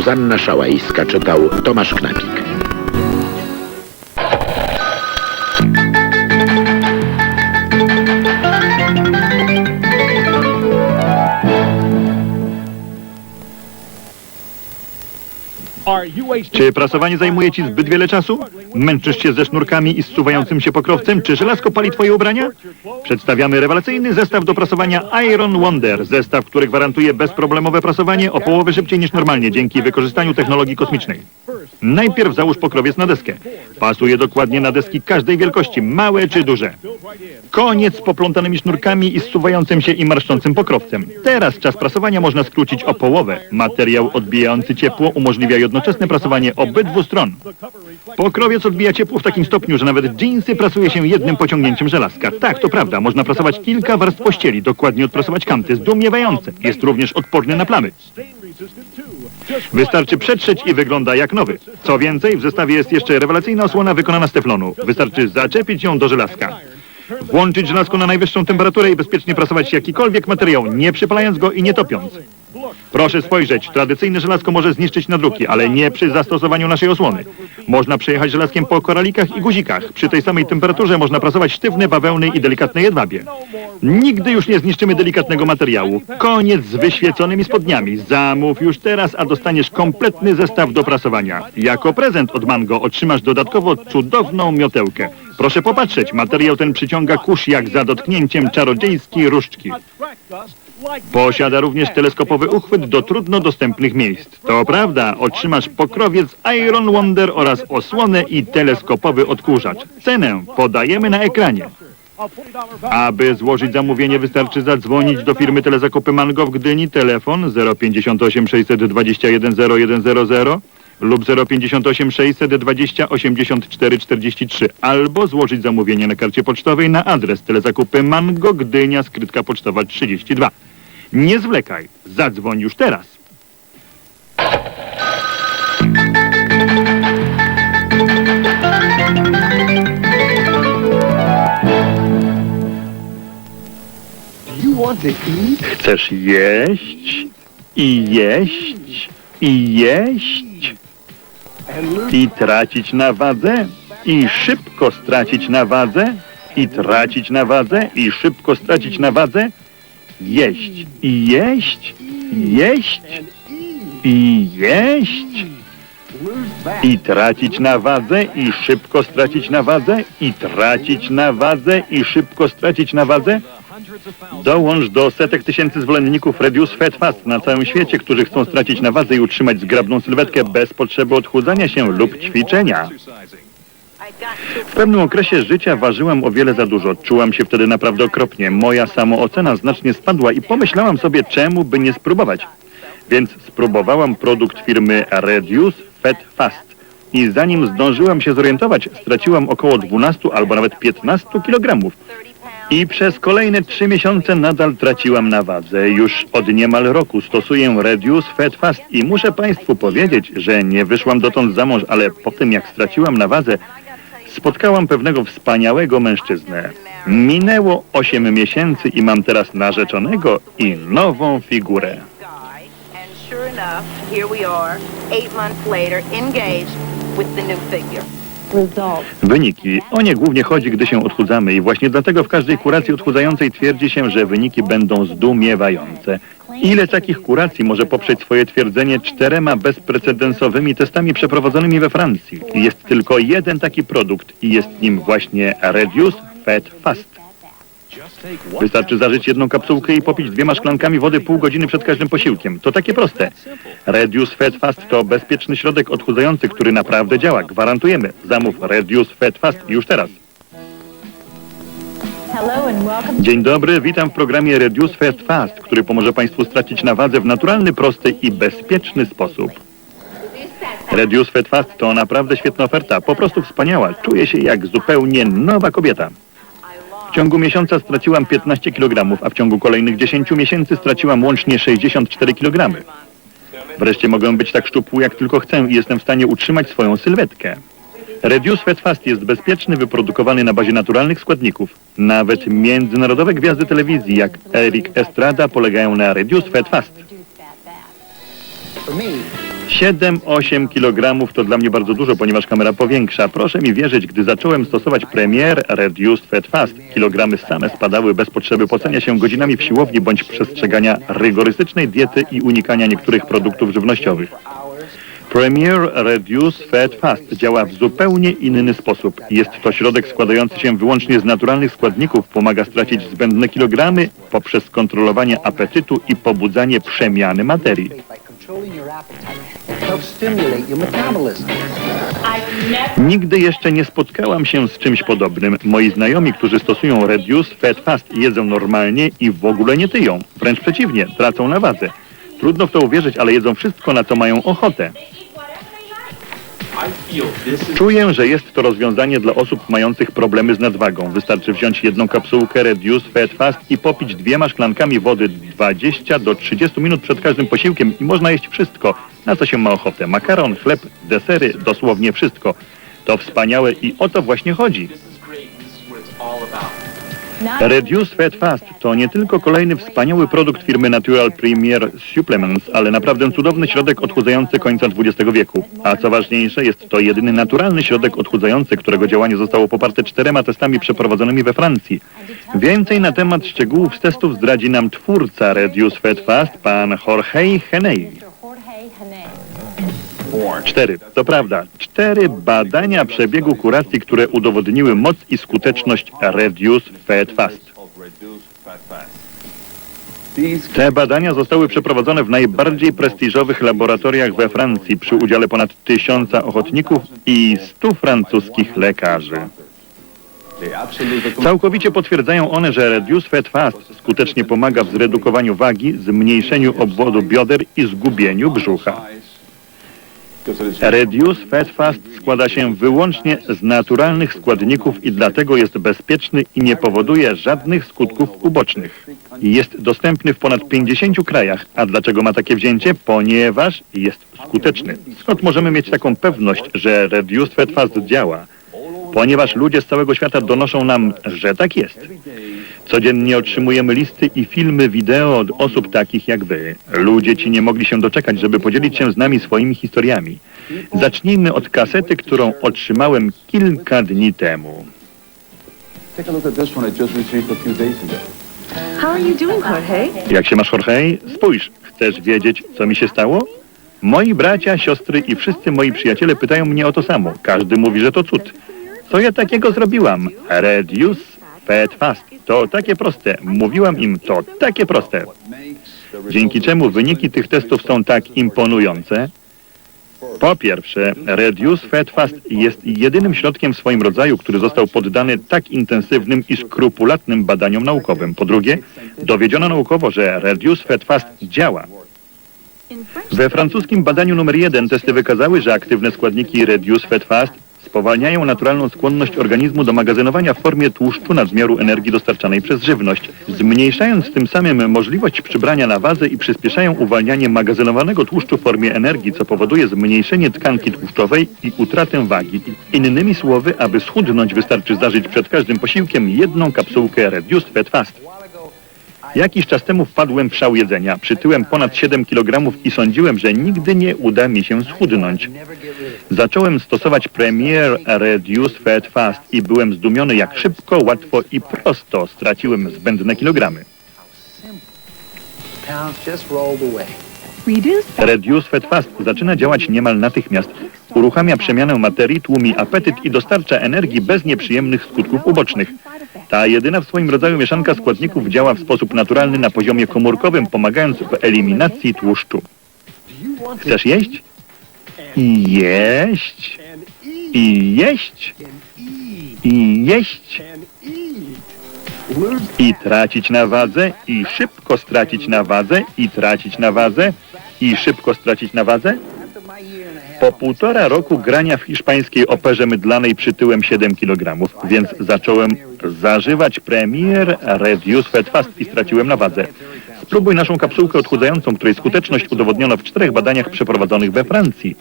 Zuzanna Szałajska, czytał Tomasz Knapik. Czy prasowanie zajmuje ci zbyt wiele czasu? Męczysz się ze sznurkami i zsuwającym się pokrowcem? Czy żelazko pali twoje ubrania? Przedstawiamy rewelacyjny zestaw do prasowania Iron Wonder. Zestaw, który gwarantuje bezproblemowe prasowanie o połowę szybciej niż normalnie dzięki wykorzystaniu technologii kosmicznej. Najpierw załóż pokrowiec na deskę. Pasuje dokładnie na deski każdej wielkości, małe czy duże. Koniec z poplątanymi sznurkami i zsuwającym się i marszczącym pokrowcem. Teraz czas prasowania można skrócić o połowę. Materiał odbijający ciepło umożliwia jednoczesne prasowanie obydwu stron. Pokrowiec odbija ciepło w takim stopniu, że nawet dżinsy prasuje się jednym pociągnięciem żelazka. Tak, to prawda, można prasować kilka warstw pościeli, dokładnie odprasować kanty. Zdumiewające. Jest również odporny na plamy. Wystarczy przetrzeć i wygląda jak nowy. Co więcej, w zestawie jest jeszcze rewelacyjna osłona wykonana z teflonu. Wystarczy zaczepić ją do żelazka. Włączyć żelazko na najwyższą temperaturę i bezpiecznie prasować jakikolwiek materiał, nie przypalając go i nie topiąc. Proszę spojrzeć, tradycyjne żelazko może zniszczyć nadruki, ale nie przy zastosowaniu naszej osłony. Można przejechać żelazkiem po koralikach i guzikach. Przy tej samej temperaturze można prasować sztywne bawełny i delikatne jedwabie. Nigdy już nie zniszczymy delikatnego materiału. Koniec z wyświeconymi spodniami. Zamów już teraz, a dostaniesz kompletny zestaw do prasowania. Jako prezent od Mango otrzymasz dodatkowo cudowną miotełkę. Proszę popatrzeć, materiał ten przyciąga kurz jak za dotknięciem czarodziejskiej różdżki. Posiada również teleskopowy uchwyt do trudno dostępnych miejsc. To prawda, otrzymasz pokrowiec Iron Wonder oraz osłonę i teleskopowy odkurzacz. Cenę podajemy na ekranie. Aby złożyć zamówienie wystarczy zadzwonić do firmy Telezakupy Mango w Gdyni, telefon 058 621 0100 lub 058 620 84 43 albo złożyć zamówienie na karcie pocztowej na adres Telezakupy Mango Gdynia, skrytka pocztowa 32. Nie zwlekaj, zadzwoń już teraz. Chcesz jeść i jeść i jeść i tracić na wadze i szybko stracić na wadze i tracić na wadze i szybko stracić na wadze? Jeść i jeść, jeść i jeść i tracić na wadze i szybko stracić na wadze i tracić na wadze i szybko stracić na wadze? Dołącz do setek tysięcy zwolenników Fat Fast na całym świecie, którzy chcą stracić na wadze i utrzymać zgrabną sylwetkę bez potrzeby odchudzania się lub ćwiczenia. W pewnym okresie życia ważyłam o wiele za dużo. Czułam się wtedy naprawdę okropnie. Moja samoocena znacznie spadła i pomyślałam sobie, czemu by nie spróbować. Więc spróbowałam produkt firmy Reduce Fat Fast. I zanim zdążyłam się zorientować, straciłam około 12 albo nawet 15 kilogramów. I przez kolejne trzy miesiące nadal traciłam na wadze. Już od niemal roku stosuję Reduce Fat Fast i muszę Państwu powiedzieć, że nie wyszłam dotąd za mąż, ale po tym jak straciłam na wadze, spotkałam pewnego wspaniałego mężczyznę. Minęło 8 miesięcy i mam teraz narzeczonego i nową figurę. sure enough, here we are, eight months later, engaged with the new figure. Wyniki. O nie głównie chodzi, gdy się odchudzamy i właśnie dlatego w każdej kuracji odchudzającej twierdzi się, że wyniki będą zdumiewające. Ile takich kuracji może poprzeć swoje twierdzenie czterema bezprecedensowymi testami przeprowadzonymi we Francji? Jest tylko jeden taki produkt i jest nim właśnie Reduce Fat Fast. Wystarczy zażyć jedną kapsułkę i popić dwiema szklankami wody pół godziny przed każdym posiłkiem. To takie proste. Reduce Fat Fast to bezpieczny środek odchudzający, który naprawdę działa. Gwarantujemy. Zamów Reduce Fat Fast już teraz. Dzień dobry, witam w programie Reduce Fat Fast, który pomoże Państwu stracić na wadze w naturalny, prosty i bezpieczny sposób. Reduce Fat Fast to naprawdę świetna oferta, po prostu wspaniała. Czuję się jak zupełnie nowa kobieta. W ciągu miesiąca straciłam 15 kg, a w ciągu kolejnych 10 miesięcy straciłam łącznie 64 kg. Wreszcie mogę być tak szczupły jak tylko chcę i jestem w stanie utrzymać swoją sylwetkę. Reduce Fat Fast jest bezpieczny, wyprodukowany na bazie naturalnych składników. Nawet międzynarodowe gwiazdy telewizji jak Eric Estrada polegają na Reduce Fat Fast. For me, 7-8 kg to dla mnie bardzo dużo, ponieważ kamera powiększa. Proszę mi wierzyć, gdy zacząłem stosować Premier Reduced Fat Fast, kilogramy same spadały bez potrzeby pocenia się godzinami w siłowni bądź przestrzegania rygorystycznej diety i unikania niektórych produktów żywnościowych. Premier Reduce Fat Fast działa w zupełnie inny sposób. Jest to środek składający się wyłącznie z naturalnych składników, pomaga stracić zbędne kilogramy poprzez kontrolowanie apetytu i pobudzanie przemiany materii. Nigdy jeszcze nie spotkałam się z czymś podobnym. Moi znajomi, którzy stosują Reduce Fat Fast jedzą normalnie i w ogóle nie tyją. Wręcz przeciwnie, tracą na wadze. Trudno w to uwierzyć, ale jedzą wszystko, na co mają ochotę. Czuję, że jest to rozwiązanie dla osób mających problemy z nadwagą. Wystarczy wziąć jedną kapsułkę Reduce Fat Fast i popić dwiema szklankami wody 20 do 30 minut przed każdym posiłkiem i można jeść wszystko, na co się ma ochotę. Makaron, chleb, desery, dosłownie wszystko. To wspaniałe i o to właśnie chodzi. Reduce Fat Fast to nie tylko kolejny wspaniały produkt firmy Natural Premier Supplements, ale naprawdę cudowny środek odchudzający końca XX wieku. A co ważniejsze, jest to jedyny naturalny środek odchudzający, którego działanie zostało poparte czterema testami przeprowadzonymi we Francji. Więcej na temat szczegółów z testów zdradzi nam twórca Reduce Fat Fast, pan Jorge Heney. Cztery. To prawda. Cztery badania przebiegu kuracji, które udowodniły moc i skuteczność Reduce Fat Fast. Te badania zostały przeprowadzone w najbardziej prestiżowych laboratoriach we Francji przy udziale ponad tysiąca ochotników i stu francuskich lekarzy. Całkowicie potwierdzają one, że Reduce Fat Fast skutecznie pomaga w zredukowaniu wagi, zmniejszeniu obwodu bioder i zgubieniu brzucha. Reduce Fat Fast składa się wyłącznie z naturalnych składników i dlatego jest bezpieczny i nie powoduje żadnych skutków ubocznych. Jest dostępny w ponad 50 krajach. A dlaczego ma takie wzięcie? Ponieważ jest skuteczny. Skąd możemy mieć taką pewność, że Reduce Fat Fast działa? Ponieważ ludzie z całego świata donoszą nam, że tak jest. Codziennie otrzymujemy listy i filmy wideo od osób takich jak wy. Ludzie ci nie mogli się doczekać, żeby podzielić się z nami swoimi historiami. Zacznijmy od kasety, którą otrzymałem kilka dni temu. Take a look at this one I just received a few days ago. How are you doing, Jorge? Jak się masz, Jorge? Spójrz, chcesz wiedzieć, co mi się stało? Moi bracia, siostry i wszyscy moi przyjaciele pytają mnie o to samo. Każdy mówi, że to cud. Co ja takiego zrobiłam? Reduce Fat Fast. To takie proste. Mówiłam im, to takie proste. Dzięki czemu wyniki tych testów są tak imponujące? Po pierwsze, Reduce Fat Fast jest jedynym środkiem w swoim rodzaju, który został poddany tak intensywnym i skrupulatnym badaniom naukowym. Po drugie, dowiedziono naukowo, że Reduce Fat Fast działa. We francuskim badaniu numer jeden testy wykazały, że aktywne składniki Reduce Fat Fast spowalniają naturalną skłonność organizmu do magazynowania w formie tłuszczu nadmiaru energii dostarczanej przez żywność, zmniejszając tym samym możliwość przybrania na wadze i przyspieszają uwalnianie magazynowanego tłuszczu w formie energii, co powoduje zmniejszenie tkanki tłuszczowej i utratę wagi. Innymi słowy, aby schudnąć wystarczy zdarzyć przed każdym posiłkiem jedną kapsułkę Reduced Fat Fast. Jakiś czas temu wpadłem w szał jedzenia. Przytyłem ponad 7 kg i sądziłem, że nigdy nie uda mi się schudnąć. Zacząłem stosować Premier Reduce Fat Fast i byłem zdumiony, jak szybko, łatwo i prosto straciłem zbędne kilogramy. Reduce Fat Fast zaczyna działać niemal natychmiast. Uruchamia przemianę materii, tłumi apetyt i dostarcza energii bez nieprzyjemnych skutków ubocznych. Ta jedyna w swoim rodzaju mieszanka składników działa w sposób naturalny na poziomie komórkowym, pomagając w eliminacji tłuszczu. Chcesz jeść? I jeść. I jeść. I jeść. I tracić na wadze. I szybko stracić na wadze. I tracić na wadze. I szybko stracić na wadze. Po półtora roku grania w hiszpańskiej operze mydlanej przytyłem 7 kg, więc zacząłem zażywać Premier Reduce Fat Fast i straciłem na wadze. Spróbuj naszą kapsułkę odchudzającą, której skuteczność udowodniono w czterech badaniach przeprowadzonych we Francji.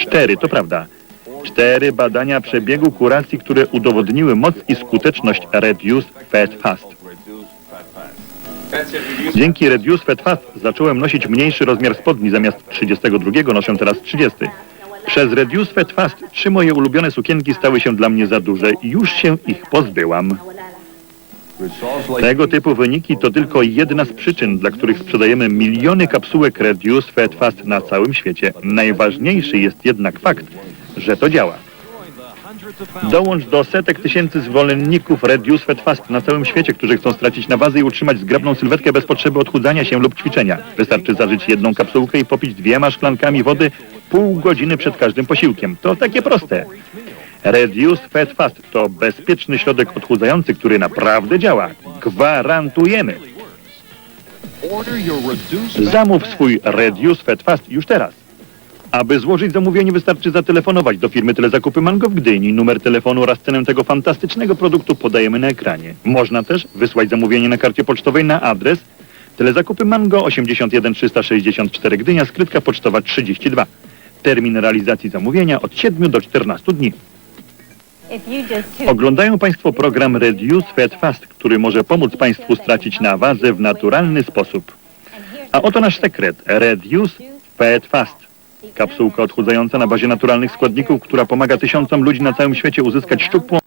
Cztery, to prawda. Cztery badania przebiegu kuracji, które udowodniły moc i skuteczność Reduce Fat Fast. Dzięki Reduce Fat Fast zacząłem nosić mniejszy rozmiar spodni. Zamiast 32 noszę teraz 30. Przez Reduce Fat Fast trzy moje ulubione sukienki stały się dla mnie za duże i już się ich pozbyłam. Tego typu wyniki to tylko jedna z przyczyn, dla których sprzedajemy miliony kapsułek Reduce Fat Fast na całym świecie. Najważniejszy jest jednak fakt, że to działa. Dołącz do setek tysięcy zwolenników Reduce Fat Fast na całym świecie, którzy chcą stracić na wadze i utrzymać zgrabną sylwetkę bez potrzeby odchudzania się lub ćwiczenia. Wystarczy zażyć jedną kapsułkę i popić dwiema szklankami wody pół godziny przed każdym posiłkiem. To takie proste. Reduce Fat Fast to bezpieczny środek odchudzający, który naprawdę działa. Gwarantujemy. Zamów swój Reduce Fat Fast już teraz. Aby złożyć zamówienie wystarczy zatelefonować do firmy Telezakupy Mango w Gdyni. Numer telefonu oraz cenę tego fantastycznego produktu podajemy na ekranie. Można też wysłać zamówienie na karcie pocztowej na adres Telezakupy Mango 81 364 Gdynia, skrytka pocztowa 32. Termin realizacji zamówienia od 7 do 14 dni. Oglądają Państwo program Reduce Fat Fast, który może pomóc Państwu stracić na wadze w naturalny sposób. A oto nasz sekret. Reduce Fat Fast. Kapsułka odchudzająca na bazie naturalnych składników, która pomaga tysiącom ludzi na całym świecie uzyskać szczupłą